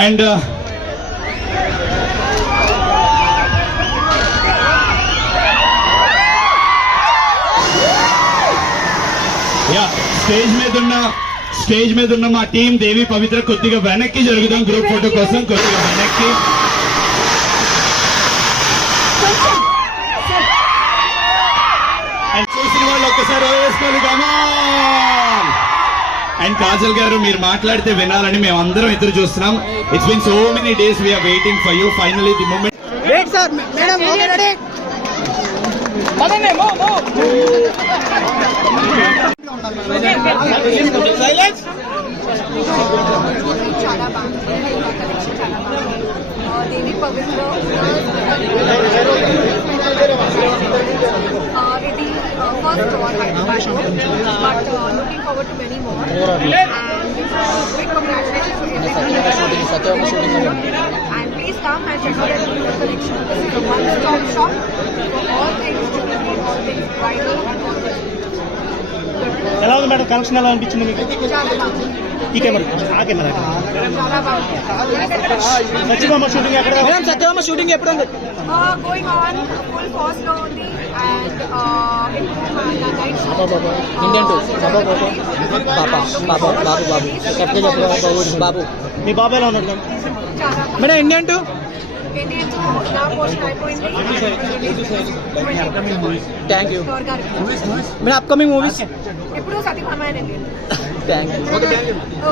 And stage మీద ఉన్న మా టీం దేవి పవిత్ర కొద్దిగా వెనక్కి జరుగుదాం గ్రూప్ ఫోటో కోసం, కొద్దిగా వెనక్కి. అండ్ చూసిన వాళ్ళు ఒక్కసారి వేసుకోవాలి. అండ్ కాజల్ గారు, మీరు మాట్లాడితే వినాలని మేము అందరం ఎదురు చూస్తున్నాం. It's been so many days we're waiting for you. Finally the moment. చాలా బాగుంది, దేవి పవిత్ర ఇది first star Hyderabad, but looking forward to many more and big congratulations to everyone and please come and check out our collection. This is a one-stop shop for all things jewelry, all things bridal and all things. ఎలా ఉంది madam, collection ఎలా అనిపించింది మీకు? చాలా బాగుంది. ఈ కెమెరా ఆ కెమెరా చాలా బాగుంది. సత్యభామ షూటింగ్ ఎక్కడ? మేడం సత్యభామ షూటింగ్ ఎప్పుడు ఉంది? Going on full force లో ఉంది and ఇండియన్ టూ బాబు బాబు మీ బాబు ఎలా ఉన్నాడు మేడం? ఇండియన్ టూ నా పోర్షన్ అయిపోయింది. Thank you madam. Upcoming movies ఇప్పుడు సత్యభామ థ్యాంక్ యూ.